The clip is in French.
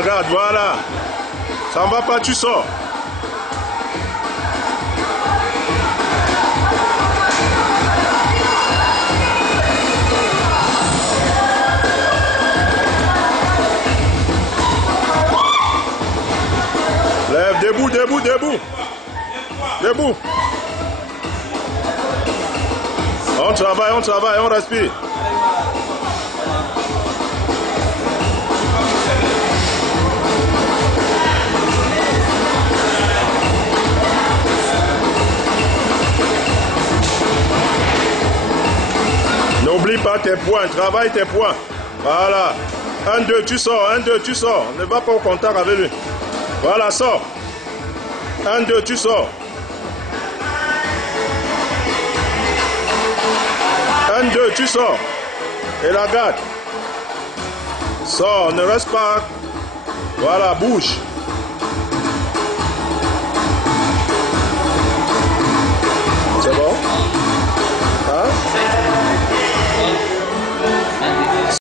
la garde, voilà. Ça ne va pas, tu sors. Lève, debout, debout, debout. Debout. On travaille, on respire. N'oublie pas tes points, travaille tes points. Voilà. 1, 2, tu sors, 1, 2, tu sors. Ne va pas au contact avec lui. Voilà, sors. 1, 2, tu sors. 1, 2, tu sors. Et la garde. Sors, ne reste pas. Voilà, bouge.